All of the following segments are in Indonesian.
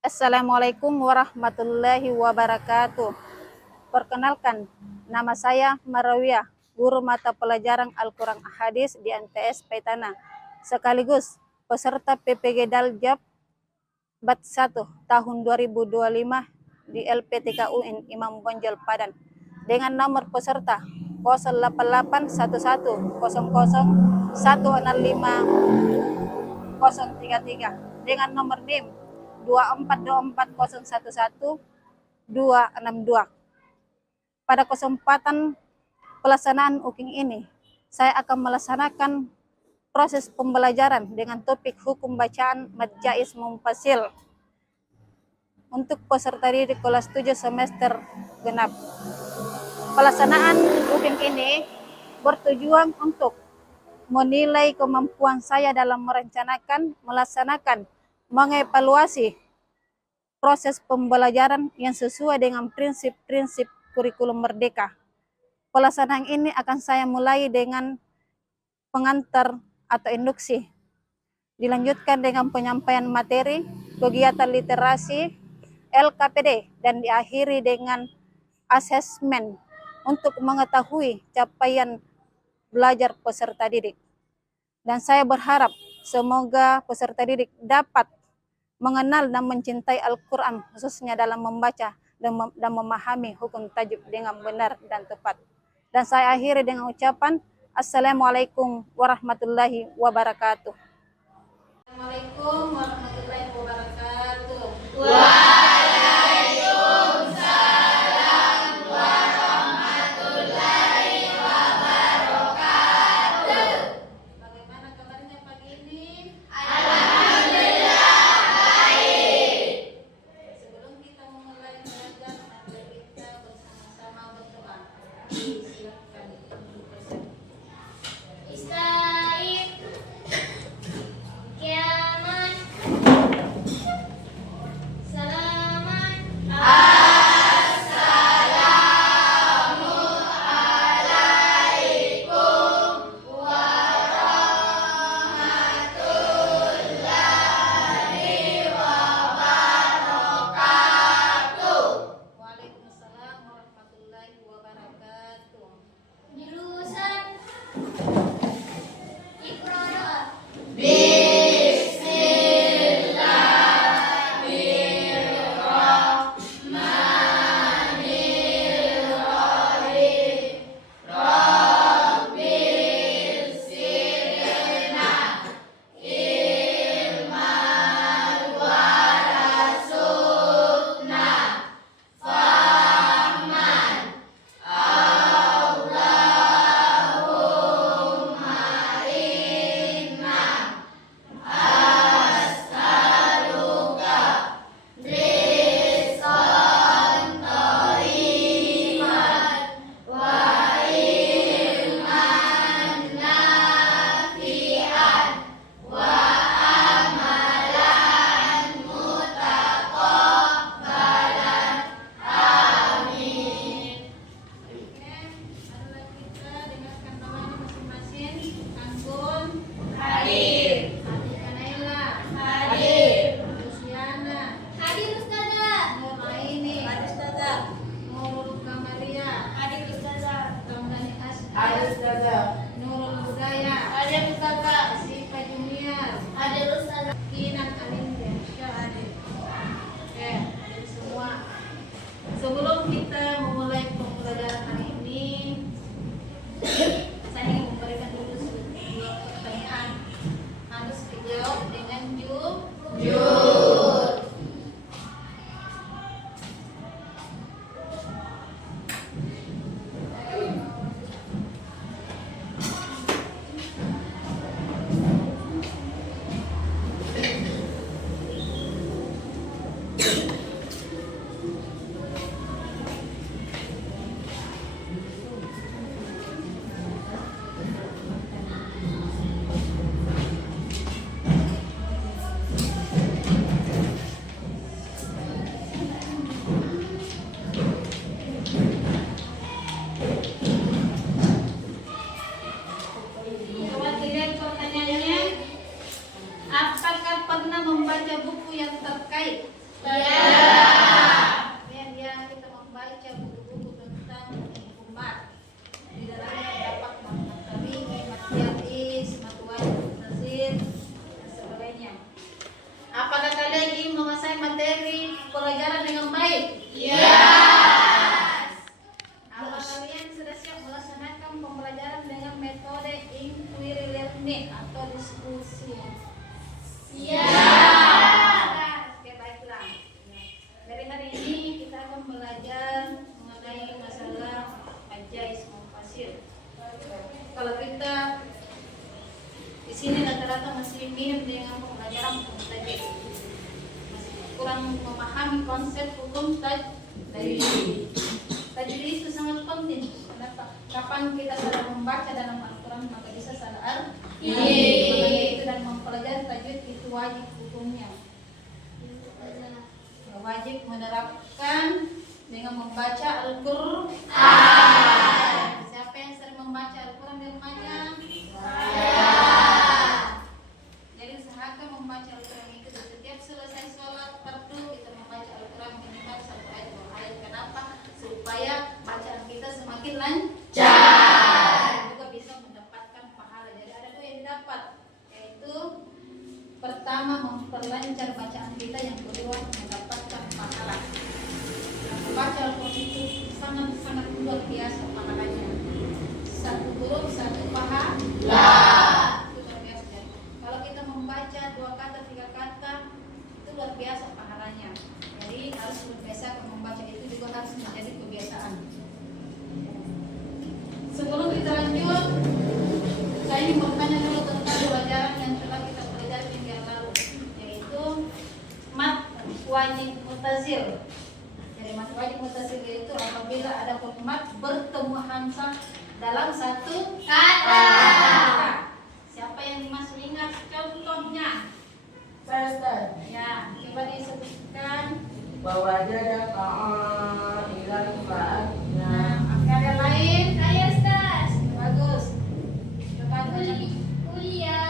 Assalamualaikum warahmatullahi wabarakatuh. Perkenalkan, nama saya Marawiyah, guru mata pelajaran Al-Quran Hadis di MTS Paitana, sekaligus peserta PPG Daljab Bat 1 tahun 2025 di LPTKUIN Imam Bonjol Padan dengan nomor peserta 08111165 dengan nomor NIM 2424011 Pada kesempatan pelaksanaan UKIN ini, saya akan melaksanakan proses pembelajaran dengan topik hukum bacaan mad jaiz mumpasil untuk peserta didik kelas 7 semester genap. Pelaksanaan UKIN ini bertujuan untuk menilai kemampuan saya dalam merencanakan, melaksanakan, mengevaluasi proses pembelajaran yang sesuai dengan prinsip-prinsip kurikulum merdeka. Pelaksanaan ini akan saya mulai dengan pengantar atau induksi, dilanjutkan dengan penyampaian materi, kegiatan literasi, LKPD, dan diakhiri dengan asesmen untuk mengetahui capaian belajar peserta didik. Dan saya berharap semoga peserta didik dapat mengenal dan mencintai Al-Quran, khususnya dalam membaca dan memahami hukum tajwid dengan benar dan tepat. Dan saya akhiri dengan ucapan Assalamualaikum warahmatullahi wabarakatuh. Assalamualaikum warahmatullahi wabarakatuh. Bagaimana kabarnya pagi ini? Sebelum kita memulai belajar, mari kita bersama-sama berdoa. Silakan. Ista'id Kiamat Salaman Waalaikumsalam warahmatullahi wabarakatuh. Jurusan Iqra. Marilah kita dengarkan namanya masing-masing. Anggun hadir. Atika Naila hadir. Luciana Hadir Ustazah. Nuraini hadir. Ustazah Nurul Kamalia Hadir Ustazah. Tamdani Asri Hadir Ustazah. Nurul Hudaya Hadir Ustazah. Sifa Junior Hadir Ustazah. Kinan Alinda hadir. Oke, jadi semua. Sebelum kita memulai pembelajaran hari ini, saya ingin memberikan dulu sebuah pertanyaan. Harus dijawab dengan jujur. Kemudian pertanyaannya, apakah pernah membaca buku yang terkait Kemudian ya kita membaca buku-buku tentang hukum mat. Di dalamnya terdapat mat tabi'i, mat jais, mat wajib, nazir, dan sebagainya. Apakah kalian ingin menguasai materi pelajaran dengan baik? Apa kalian sudah siap melaksanakan pembelajaran dengan metode inquiry learning atau diskusi? Oke, baiklah. Dari hari ini kita akan belajar mengenai masalah majais mufassir. Kalau kita di sini rata-rata masih mirip dengan pembelajaran hukum tajwid, masih kurang memahami konsep hukum tajwid. Tajwid itu sangat penting. Kenapa? Kapan kita salah membaca dalam Al-Quran maka bisa salah arti. Makanya itu dan mempelajari tajwid itu wajib hukumnya. Wajib menerapkan dengan membaca Al-Quran. Siapa yang sering membaca Al-Quran di rumahnya? Jadi usahakan membaca Al-Quran itu setiap selesai sholat fardu kita membaca Al-Quran minimal 1 ayat 2 ayat. Kenapa? Supaya bacaan kita semakin lancar. Juga bisa mendapatkan pahala. Jadi ada 2 yang didapat, yaitu pertama memperlancar bacaan kita, yang kedua mendapatkan pahala. Membaca Al-Quran itu sangat-sangat luar biasa pahalanya. 1 huruf 1 pahala. Itu luar biasa. Kalau kita membaca 2 kata 3 kata itu luar biasa pahalanya. Jadi harus berbiasakan membaca, itu juga harus menjadi kebiasaan. Sebelum kita lanjut, saya ingin bertanya dulu tentang pelajaran yang telah kita pelajari minggu yang lalu, yaitu mat wajib mutasil. Jadi mat wajib mutasil itu apabila ada huruf mat bertemu hamzah dalam satu kata. Siapa yang masih ingat contohnya? Ustaz, Ya, coba disebutkan. wajada qa'ilan fa'adna. Oke, ada lain? Saya Ustaz. Bagus. Coba baca. Qul ya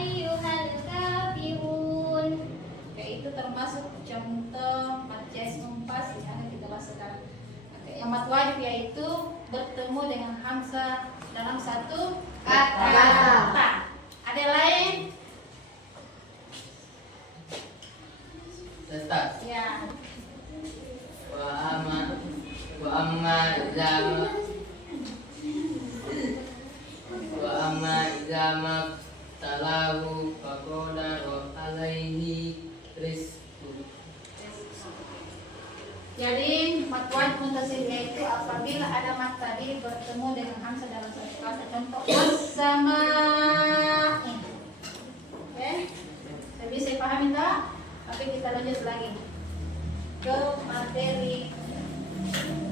ayyuhal kafirun. Oke, itu termasuk contoh mat jais mufassir yang kita bahas sekarang. Oke, yang mat wajib yaitu bertemu dengan hamzah dalam satu kata. Ada lain? Ustaz, Ya. wa amma izama talahu faqala wa alaihi rizqu. Jadi mat wajib mutasil yaitu apabila ada mat tadi bertemu dengan hamzah dalam satu kata. Contoh bersama. Oke, saya bisa pahami tak? Tapi kita lanjut lagi ke materi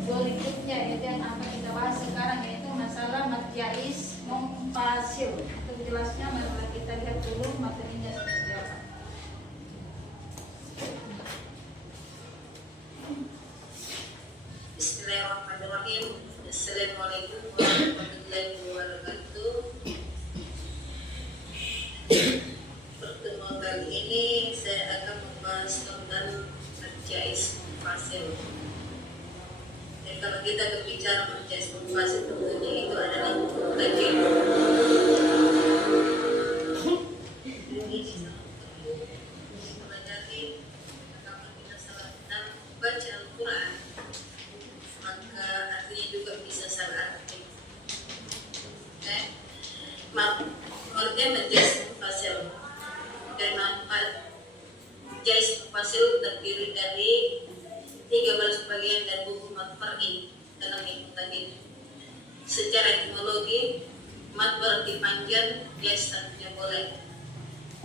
berikutnya, yaitu yang akan kita bahas sekarang, yaitu masalah mat jais mufassir. Untuk jelasnya mari kita lihat dulu materinya seperti apa. Bismillahirrahmanirrahim. Assalamualaikum warahmatullahi wabarakatuh. Pertemuan kali ini saya akan membahas tentang jais mufassir. Jadi kalau kita berbicara jais mufassir, tentunya itu adalah tajwid. Ini mempelajari kapan kita salah dalam baca Al-Quran, maka artinya juga bisa salah arti. Pengertian jais mufassir. Dan manfaat jais mufassir terdiri dari 13 bagian dan buku mat far'i dalam ilmu tajwid. Secara etimologi, mat berarti panjang, jais artinya boleh,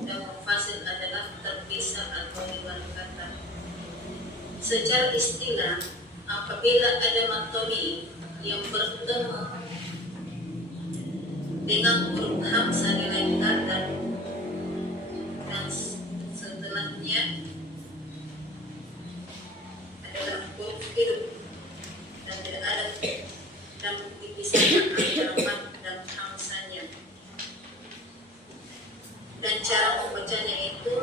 dan mufassir adalah terpisah atau di luar kata. Secara istilah, apabila ada mat tabi'i yang bertemu dengan huruf hamzah di lain kata dan setelahnya adalah huruf hidup dan tidak ada dan dipisahkan antara mat dan hamzahnya, dan cara membacanya itu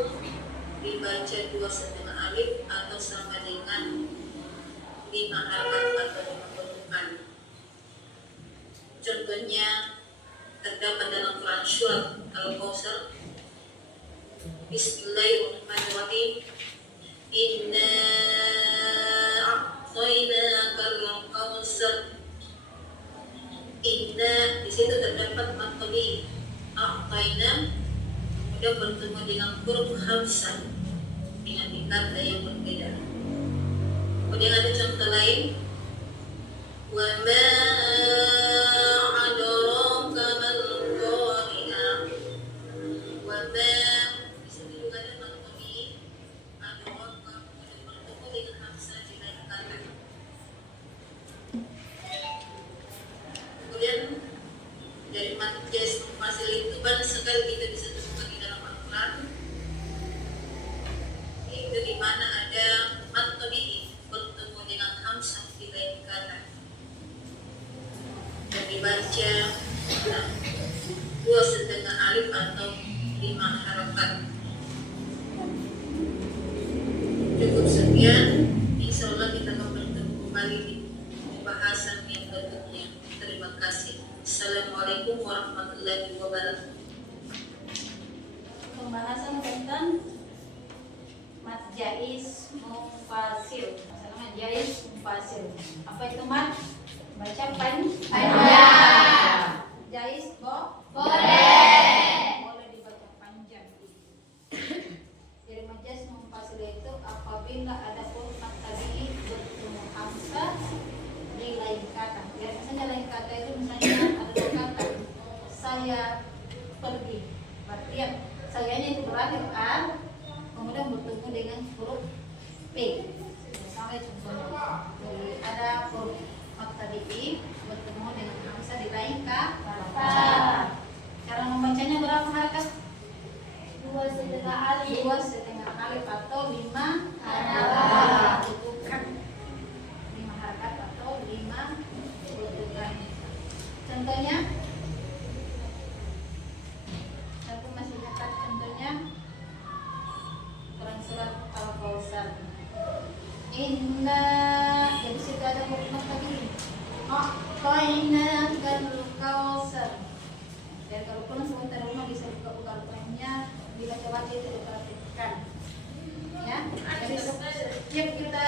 dibaca 2,5 alif 5 harakat atau 5 bentukan. Contohnya terdapat dalam Quran surat Al-Kautsar. Bismillahirrahmanirrahim. Inna a'tainakal kautsar. Inna di situ terdapat matlabi. A'taina kemudian bertemu dengan huruf hamzah dengan kata yang berbeda. Kemudian ada contoh lain. Wa ma adraka mal qari'ah. Wa ma di situ juga ada matlabi. Adraka kemudian bertemu dengan hamzah di lain kata. Kemudian dari matjas fasil itu banyak sekali kita bisa temukan di dalam Al-Quran, itu di mana ada mat tabi'i bertemu dengan hamzah di lain kata dan dibaca 2,5 alif atau 5 harakat. Cukup sekian, insya Allah kita akan bertemu kembali di pembahasan yang berikutnya. Terima kasih. Assalamualaikum warahmatullahi wabarakatuh. Pembahasan tentang mat jais mufasil. Mat jais mufasil. Apa itu mat? Baca panjang. Jais boleh dibaca panjang. Jadi mat jais mufasil itu apabila ada huruf mat tabi'i bertemu hamzah di lain kata. Ya, misalnya lain kata itu misalnya ada 2 kata. Saya pergi. Berarti ya, sayanya itu berakhir A, kemudian bertemu dengan huruf P. Misalnya contohnya, jadi ada huruf mat tabi'i bertemu dengan hamzah di lain kata. Cara membacanya berapa harakat? 2,5 alif. 2,5 alif atau 5 harakat. Bukan 5 harakat atau 5 bentukan. Contohnya, aku masih dapat contohnya Quran surat Al-Kautsar. Inna, jadi situ ada huruf tadi. A'tainakal kautsar. Dan kalau pun sebentar rumah bisa buka Al-Qur'annya, dibaca-baca itu diperhatikan. Ya, jadi setiap kita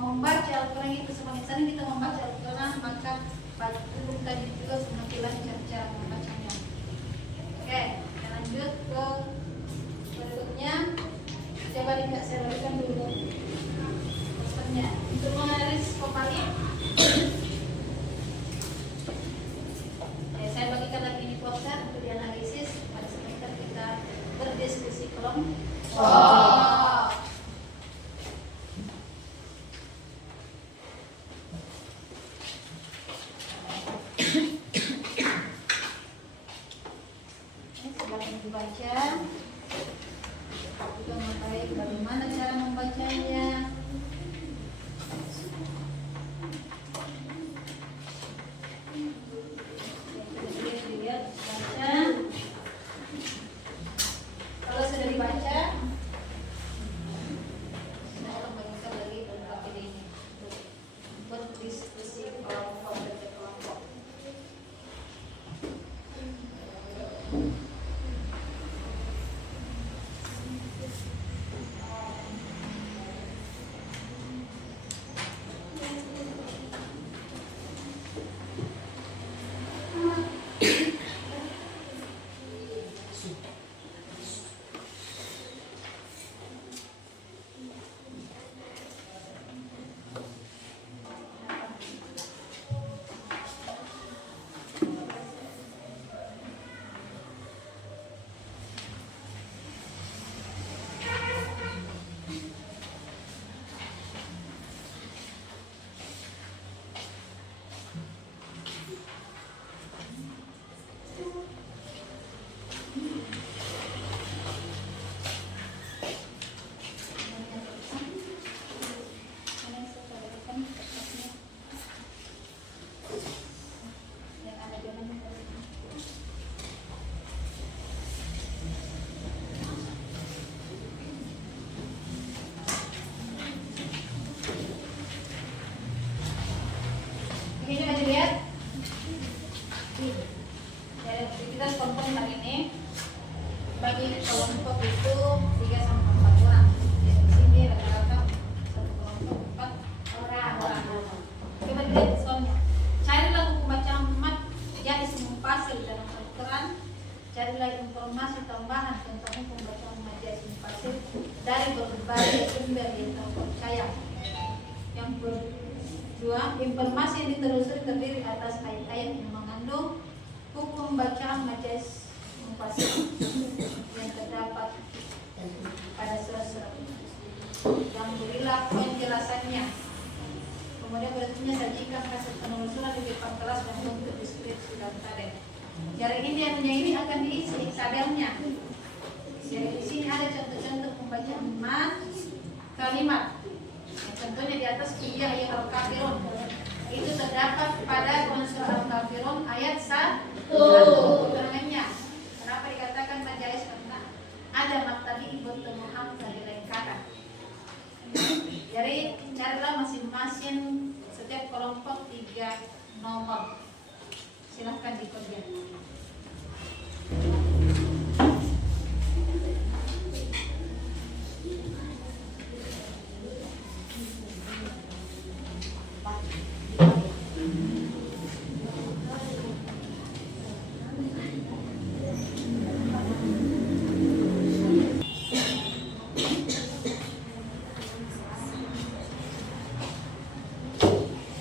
membaca Al-Quran itu semakin sering kita membaca Al-Quran, maka hukum tadi juga semakin lancar cara membacanya. Oke, kita lanjut ke berikutnya. Coba tidak saya berikan dulu posternya untuk menulis pemain. Saya bagikan lagi ini poster untuk dianalisis pada semester kita berdiskusi kelompok. Dibaca, juga mengetahui bagaimana cara membacanya. Dilihat, baca. Kalau sudah dibaca, saya akan bagikan lagi beberapa ini untuk berdiskusi kelompok dan kelompok. kelompok itu 3 sampai 4 orang. Di sini rata-rata satu kelompok 4 orang. Coba lihat soalnya. Carilah buku bacaan mat jadi mufasil dalam Al-Quran. Carilah informasi tambahan tentang hukum bacaan majelis mufasil dari berbagai sumber yang terpercaya. Yang kedua, informasi yang ditelusuri terdiri atas ayat-ayat yang mengandung hukum bacaan majelis mufasil yang terdapat pada surat-surat yang berilah penjelasannya. Kemudian berikutnya sajikan hasil penelusuran di depan kelas dan bentuk deskripsi dan tabel. Jadi ini akan diisi tabelnya. Jadi di sini ada contoh-contoh pembacaan mat kalimat. Contohnya di atas ya al-kafirun. Itu terdapat pada surah al-kafirun ayat 1. Keterangannya. Kenapa dikatakan majelis? Karena ada maktabi bertemu hamzah di lain kata. Jadi carilah masing-masing setiap kelompok 3 nomor. Silahkan dikerjakan.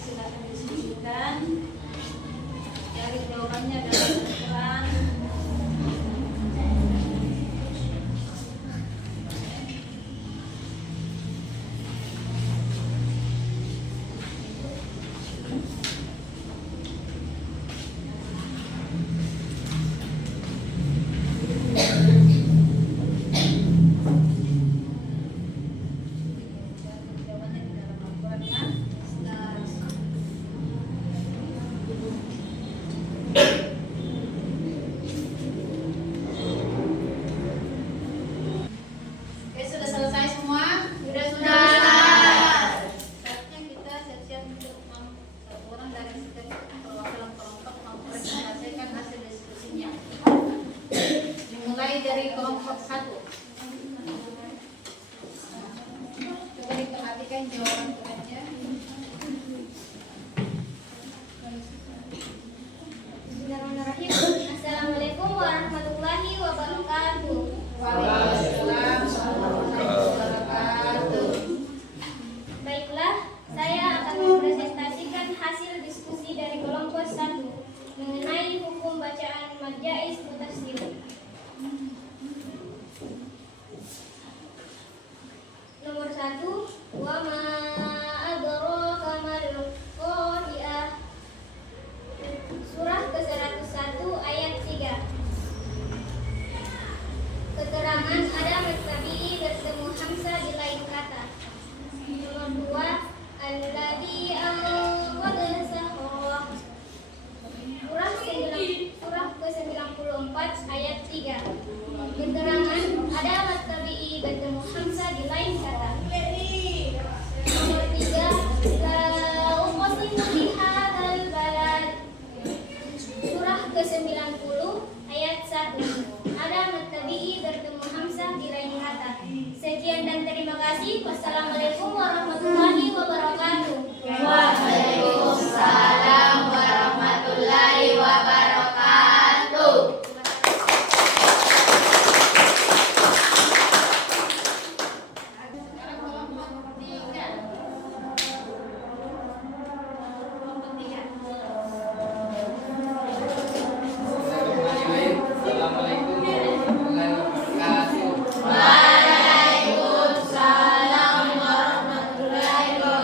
Silahkan diskusikan. Cari jawabannya dalam Al-Quran. Jawabannya di dalam Al-Quran kan? Oke, sudah selesai semua? Sudah. Saatnya kita siap-siap untuk satu orang dari setiap perwakilan kelompok mempresentasikan hasil diskusinya. Dimulai dari kelompok 1. Coba diperhatikan jawaban kerennya. Bismillahirrahmanirrahim. Assalamualaikum warahmatullahi wabarakatuh. Waalaikumsalam warahmatullahi wabarakatuh. Baiklah, saya akan mempresentasikan hasil diskusi dari kelompok 1 mengenai hukum bacaan majais mutasil. Nomor 1, wa ma adraka mal qari'ah. Surah ke-101 ayat 3. Keterangan ada maktabi bertemu hamzah di lain kata. Nomor 2, alladzi anqadha sahra. Surah ke-94 ayat 3. Keterangan ada maktabi bertemu hamzah di lain kata. Nomor 3, la uqsimu bihadzal balad. Surah ke-90 ayat 1. Ada maktabi bertemu hamzah di lain kata. Sekian dan terima kasih. Wassalamualaikum warahmatullahi wabarakatuh. Waalaikumsalam warahmatullahi wabarakatuh. Sekarang kelompok 3. Kelompok 3. Assalamualaikum warahmatullahi wabarakatuh. Waalaikumsalam warahmatullahi wabarakatuh.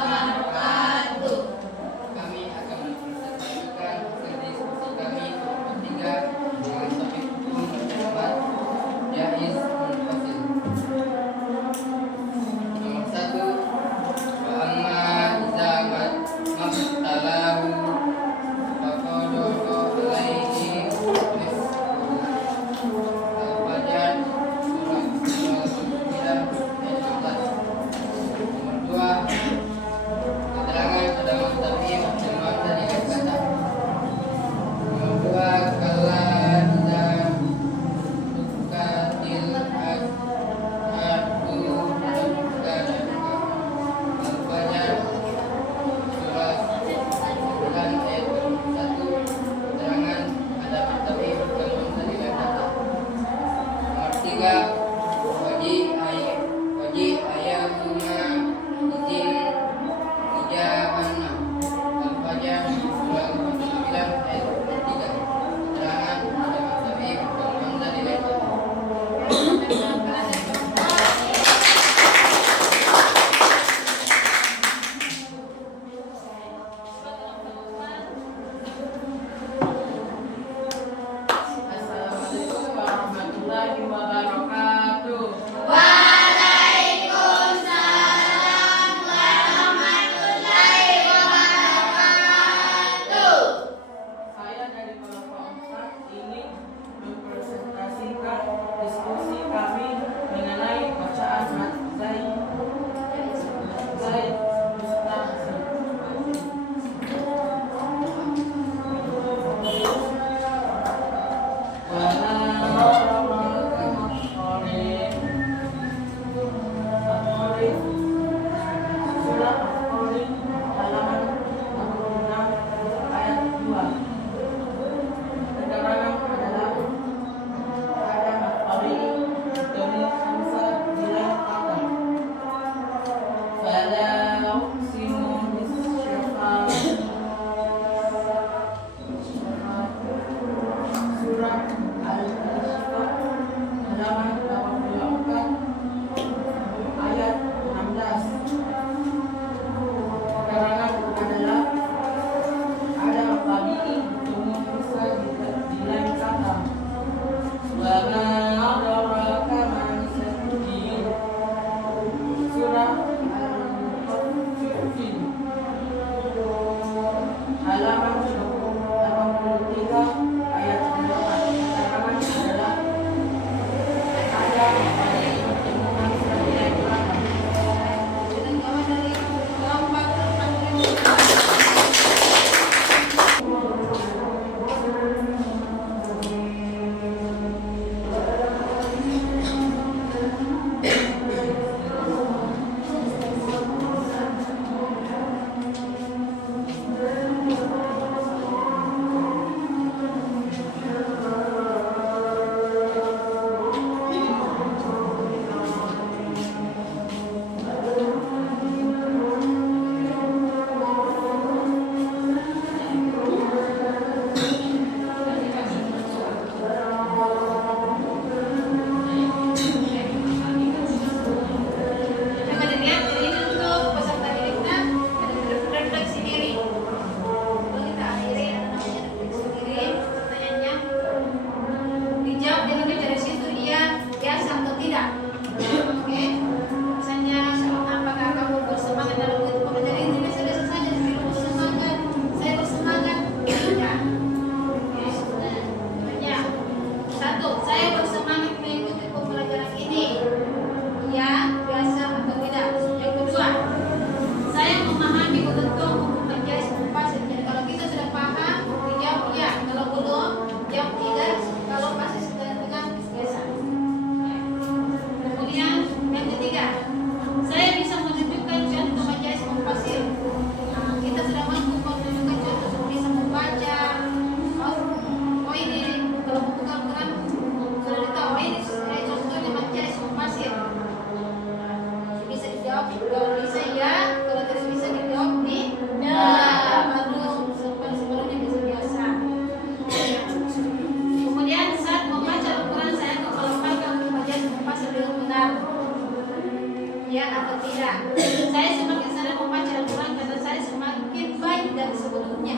ya atau tidak? Saya semakin sering membaca Al-Quran karena saya semakin baik dari sebelumnya.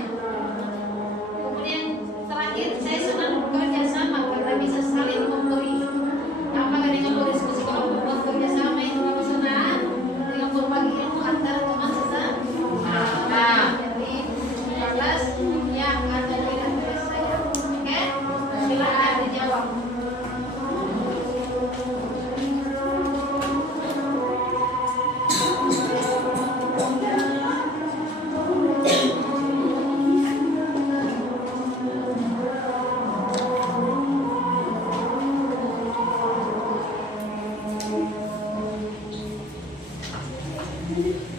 Kemudian terakhir, saya senang bekerja sama karena bisa saling memberi. Apakah dengan berdiskusi kalau membuat kerjasama itu lebih senang dengan berbagi ilmu antara teman sesama. Jadi 15 yang ada di dalam saya. Oke, silakan dijawab. Thank you.